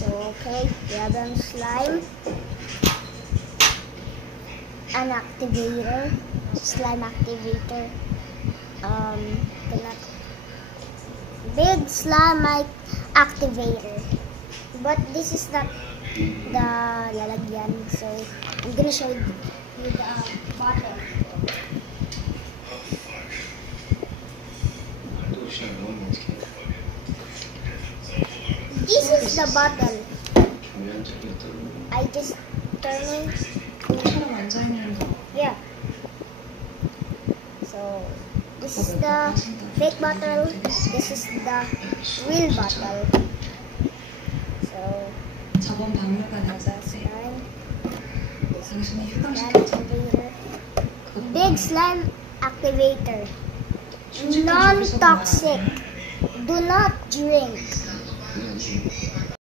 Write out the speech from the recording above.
So, okay, we have a slime, an activator, slime activator, big slime activator. But this is not the lalagyan, so I'm gonna show you the bottle. This is the bottle. I just turn it. 사람 앉아있는 거. Yeah. So this is the fake bottle. This is the real bottle. So 저번 박물관에 가세요. slime. This is 당신이 slime 휴방시켰죠? activator. Big slime activator. Non-toxic. Do not drink.